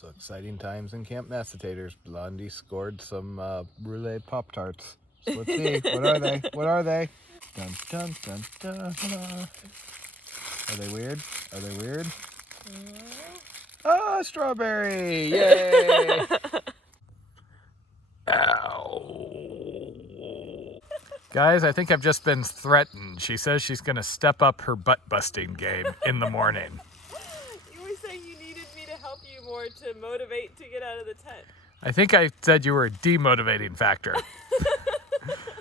So exciting times in Camp Massatators. Blondie scored some brulee Pop-Tarts. So let's see. What are they? What are they? Dun, dun, dun, dun, dun. Are they weird? Are they weird? Oh, strawberry! Yay! Ow. Guys, I think I've just been threatened. She says she's going to step up her butt-busting game in the morning. You were saying you needed me to help you more to motivate to get out of the tent. I think I said you were a demotivating factor.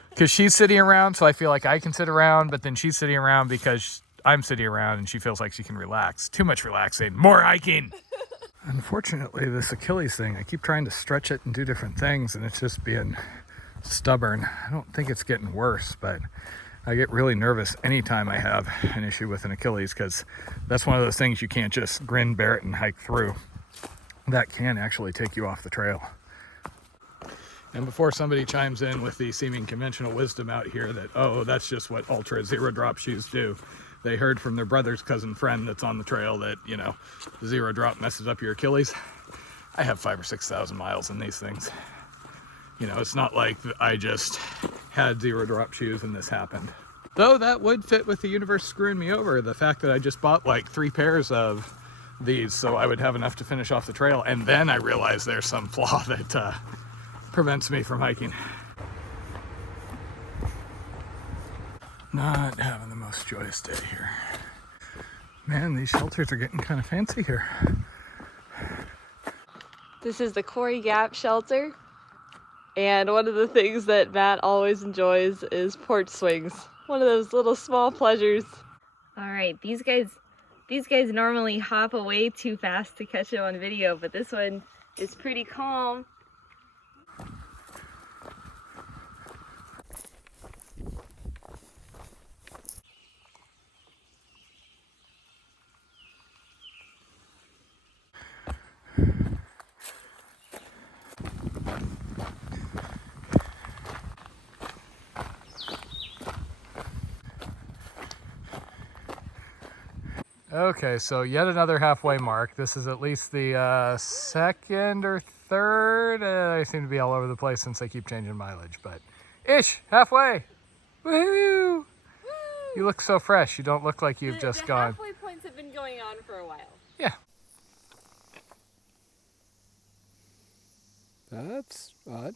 Because she's sitting around, so I feel like I can sit around, but then she's sitting around because I'm sitting around and she feels like she can relax. Too much relaxing. More hiking! Unfortunately, this Achilles thing, I keep trying to stretch it and do different things, and it's just being stubborn. I don't think it's getting worse, but I get really nervous anytime I have an issue with an Achilles, because that's one of those things you can't just grin, bear it, and hike through. That can actually take you off the trail. And before somebody chimes in with the seeming conventional wisdom out here that, oh, that's just what ultra zero drop shoes do. They heard from their brother's cousin friend that's on the trail that, you know, the zero drop messes up your Achilles. I have 5,000 or 6,000 miles in these things. You know, it's not like I just had zero drop shoes and this happened. Though that would fit with the universe screwing me over. The fact that I just bought like 3 pairs of these so I would have enough to finish off the trail. And then I realized there's some flaw that prevents me from hiking. Not having the most joyous day here. Man, these shelters are getting kind of fancy here. This is the Quarry Gap shelter. And one of the things that Matt always enjoys is porch swings. One of those little small pleasures. All right, these guys normally hop away too fast to catch them on video, but this one is pretty calm. Okay, so yet another halfway mark. This is at least the second or third. I seem to be all over the place since I keep changing mileage, but ish, halfway. Woohoo! You look so fresh. You don't look like you've just gone. The halfway points have been going on for a while. Yeah. That's odd.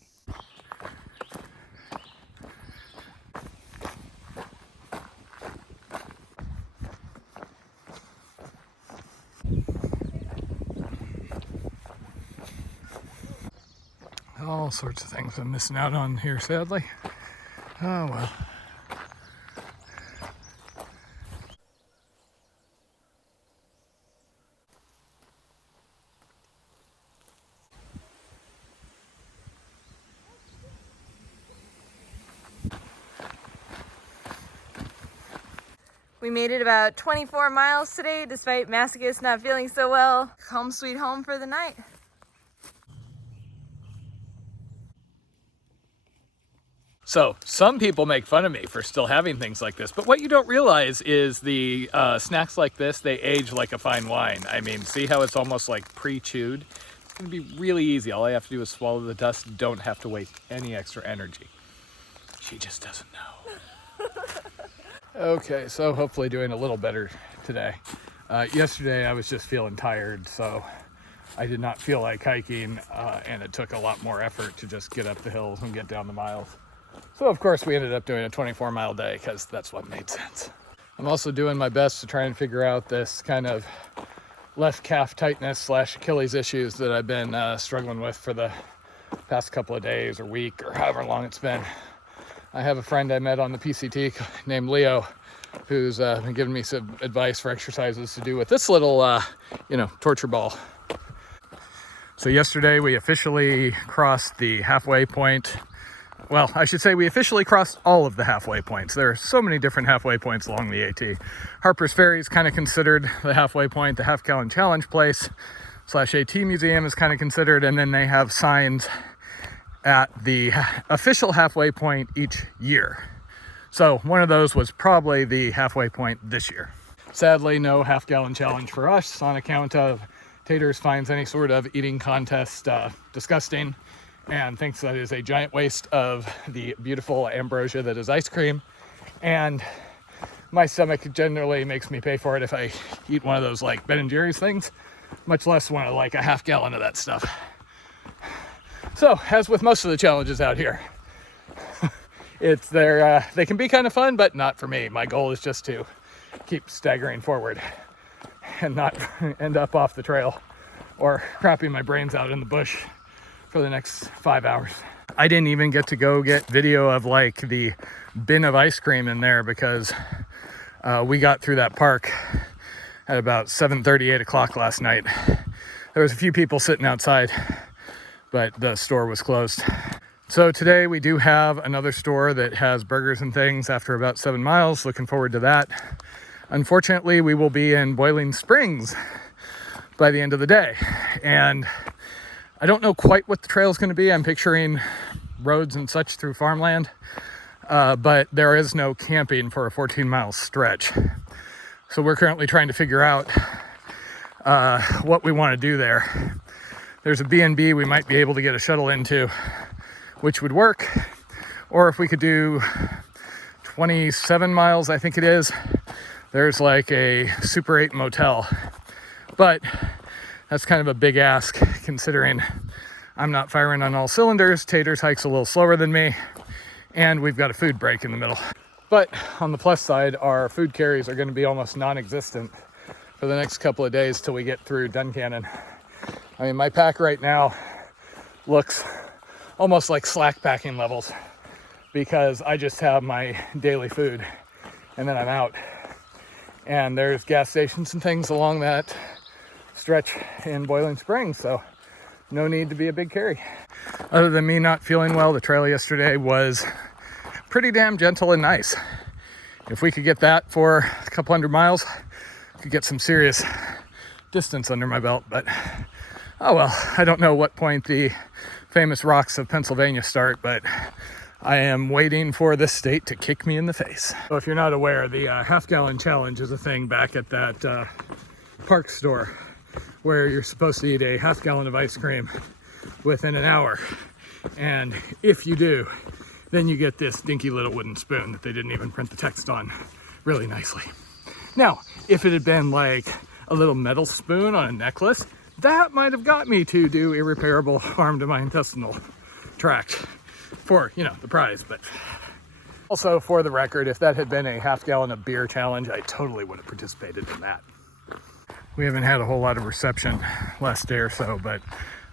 All sorts of things I'm missing out on here, sadly. Oh well. We made it about 24 miles today, despite Mackaye not feeling so well. Home sweet home for the night. So, some people make fun of me for still having things like this, but what you don't realize is the snacks like this, they age like a fine wine. I mean, see how it's almost like pre-chewed? It's gonna be really easy. All I have to do is swallow the dust, don't have to waste any extra energy. She just doesn't know. Okay, so hopefully doing a little better today. Yesterday I was just feeling tired, so I did not feel like hiking, and it took a lot more effort to just get up the hills and get down the miles. So of course we ended up doing a 24-mile day because that's what made sense. I'm also doing my best to try and figure out this kind of left calf tightness / Achilles issues that I've been struggling with for the past couple of days or week or however long it's been. I have a friend I met on the PCT named Leo who's been giving me some advice for exercises to do with this little, torture ball. So yesterday we officially crossed the halfway point. Well, I should say we officially crossed all of the halfway points. There are so many different halfway points along the AT. Harper's Ferry is kind of considered the halfway point. The Half Gallon Challenge place / AT Museum is kind of considered. And then they have signs at the official halfway point each year. So one of those was probably the halfway point this year. Sadly, no Half Gallon Challenge for us on account of Taters finds any sort of eating contest disgusting and thinks that is a giant waste of the beautiful ambrosia that is ice cream. And my stomach generally makes me pay for it if I eat one of those like Ben & Jerry's things, much less one of like a half gallon of that stuff. So, as with most of the challenges out here, they can be kind of fun, but not for me. My goal is just to keep staggering forward and not end up off the trail or crapping my brains out in the bush for the next 5 hours. I didn't even get to go get video of like the bin of ice cream in there because we got through that park at about 7:30, 8 o'clock last night. There was a few people sitting outside, but the store was closed. So today we do have another store that has burgers and things after about 7 miles. Looking forward to that. Unfortunately, we will be in Boiling Springs by the end of the day. And I don't know quite what the trail is going to be. I'm picturing roads and such through farmland, but there is no camping for a 14-mile stretch. So we're currently trying to figure out what we want to do there. There's a B&B we might be able to get a shuttle into, which would work. Or if we could do 27 miles, I think it is, there's like a Super 8 motel. But that's kind of a big ask considering I'm not firing on all cylinders. Taters hikes a little slower than me, and we've got a food break in the middle. But on the plus side, our food carries are going to be almost non-existent for the next couple of days till we get through Duncannon. I mean, my pack right now looks almost like slack packing levels because I just have my daily food and then I'm out. And there's gas stations and things along that stretch in Boiling Springs, so no need to be a big carry. Other than me not feeling well, the trail yesterday was pretty damn gentle and nice. If we could get that for a couple hundred miles, we could get some serious distance under my belt, but oh well. I don't know what point the famous rocks of Pennsylvania start, but I am waiting for this state to kick me in the face. So if you're not aware, the half-gallon challenge is a thing back at that park store where you're supposed to eat a half-gallon of ice cream within an hour. And if you do, then you get this dinky little wooden spoon that they didn't even print the text on really nicely. Now, if it had been like a little metal spoon on a necklace, that might have got me to do irreparable harm to my intestinal tract for, you know, the prize. But also, for the record, if that had been a half-gallon of beer challenge, I totally would have participated in that. We haven't had a whole lot of reception last day or so, but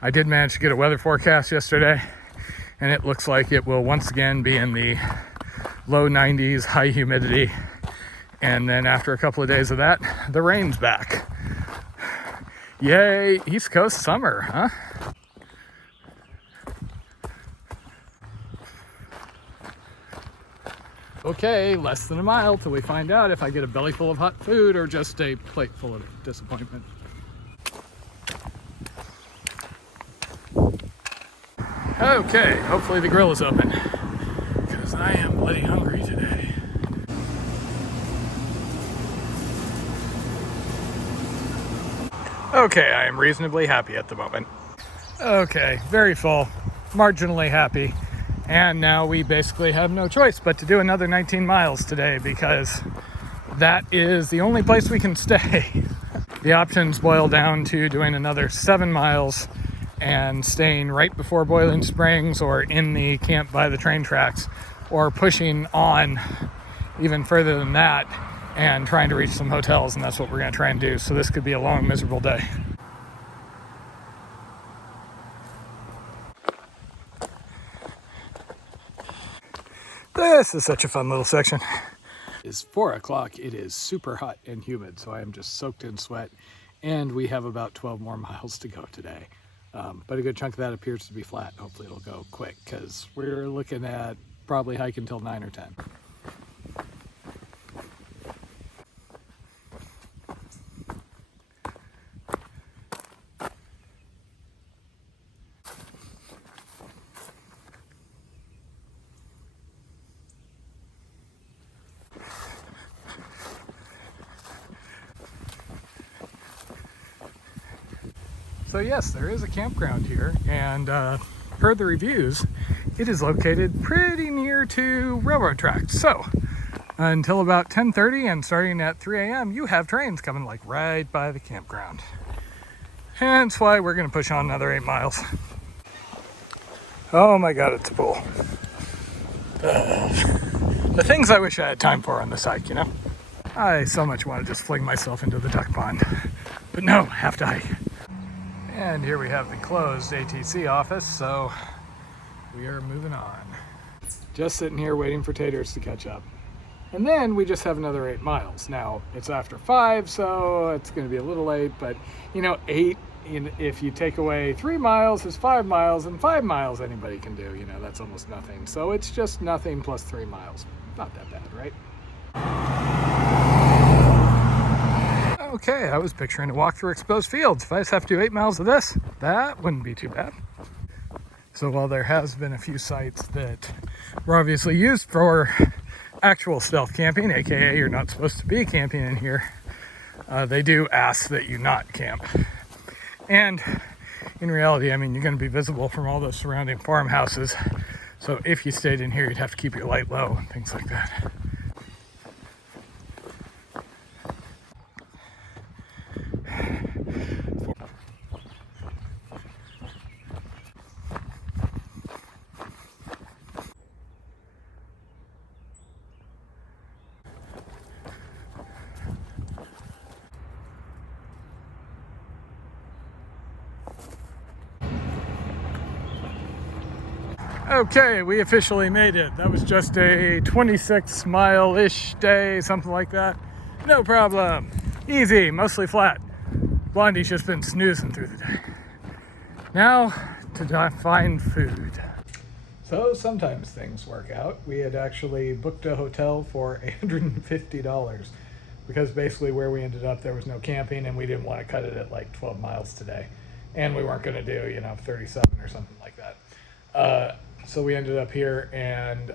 I did manage to get a weather forecast yesterday, and it looks like it will once again be in the low 90s, high humidity, and then after a couple of days of that, the rain's back. Yay, East Coast summer, huh? Okay, less than a mile till we find out if I get a belly full of hot food or just a plate full of disappointment. Okay, hopefully the grill is open, because I am bloody hungry today. Okay, I am reasonably happy at the moment. Okay, very full, marginally happy. And now we basically have no choice but to do another 19 miles today because that is the only place we can stay. The options boil down to doing another 7 miles and staying right before Boiling Springs or in the camp by the train tracks, or pushing on even further than that and trying to reach some hotels, and that's what we're going to try and do. So this could be a long, miserable day. This is such a fun little section. It's 4 o'clock. It is super hot and humid, so I am just soaked in sweat, and we have about 12 more miles to go today. But a good chunk of that appears to be flat. Hopefully it'll go quick, because we're looking at probably hiking until 9 or 10. So yes, there is a campground here, and per the reviews, it is located pretty near to railroad tracks. So until about 10:30 and starting at 3 a.m., you have trains coming like right by the campground. Hence why we're gonna push on another 8 miles. Oh my God, it's a pool. The things I wish I had time for on this hike, you know? I so much want to just fling myself into the duck pond, but no, have to hike. And here we have the closed ATC office, so we are moving on. Just sitting here waiting for taters to catch up. And then we just have another 8 miles. Now, it's after 5, so it's going to be a little late, but you know, 8, if you take away 3 miles is 5 miles, and 5 miles anybody can do, you know, that's almost nothing. So it's just nothing plus 3 miles. Not that bad, right? Okay, I was picturing a walk through exposed fields. If I just have to do 8 miles of this, that wouldn't be too bad. So while there has been a few sites that were obviously used for actual stealth camping, aka you're not supposed to be camping in here, they do ask that you not camp. And in reality, I mean, you're going to be visible from all those surrounding farmhouses. So if you stayed in here, you'd have to keep your light low and things like that. Okay, we officially made it. That was just a 26-mile-ish day, something like that. No problem. Easy, mostly flat. Blondie's just been snoozing through the day. Now to find food. So sometimes things work out. We had actually booked a hotel for $850 because basically where we ended up there was no camping and we didn't want to cut it at like 12 miles today. And we weren't going to do, you know, 37 or something like that. So we ended up here and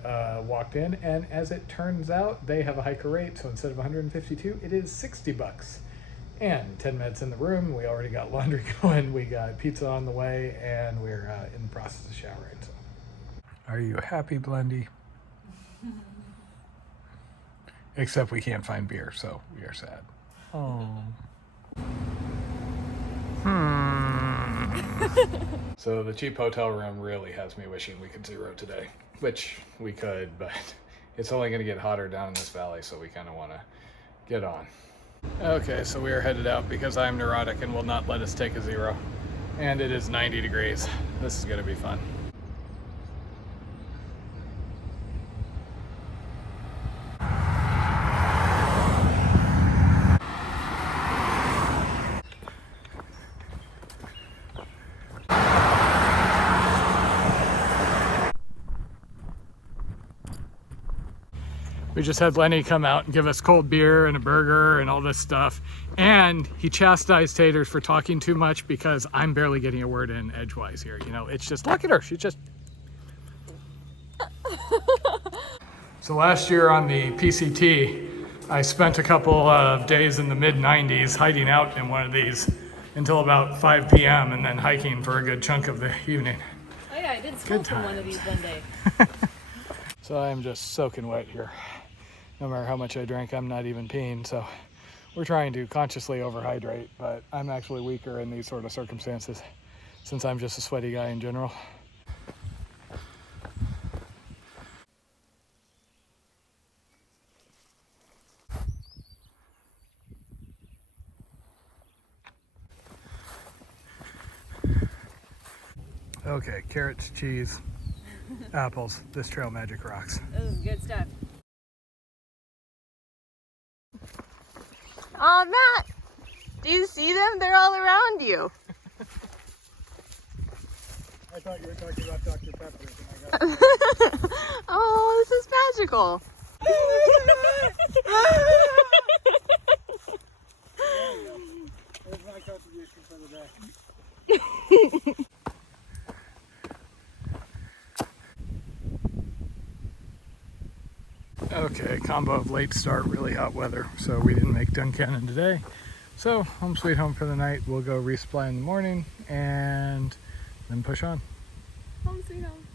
walked in, and as it turns out, they have a hiker rate, so instead of 152, it is $60. And 10 minutes in the room, we already got laundry going, we got pizza on the way, and we're in the process of showering. So, are you happy, Blondie? Except we can't find beer, so we are sad. Oh. So the cheap hotel room really has me wishing we could zero today, which we could, but it's only going to get hotter down in this valley, so we kind of want to get on. Okay, so we are headed out because I'm neurotic and will not let us take a zero. And it is 90 degrees. This is going to be fun. We just had Lenny come out and give us cold beer and a burger and all this stuff. And he chastised Taters for talking too much because I'm barely getting a word in edgewise here. You know, it's just, look at her, she's just... So last year on the PCT, I spent a couple of days in the mid-90s hiding out in one of these until about 5 p.m. and then hiking for a good chunk of the evening. Oh yeah, I did smoke from one of these one day. So I'm just soaking wet here. No matter how much I drink, I'm not even peeing, so we're trying to consciously overhydrate, but I'm actually weaker in these sort of circumstances since I'm just a sweaty guy in general. Okay, carrots, cheese, apples. This trail magic rocks. This is good stuff. Oh, Matt, do you see them? They're all around you. I thought you were talking about Dr. Pepper. Oh, this is magical. There's my contribution for the day. Okay, combo of late start, really hot weather, so we didn't make Duncannon today. So, home sweet home for the night. We'll go resupply in the morning and then push on. Home sweet home.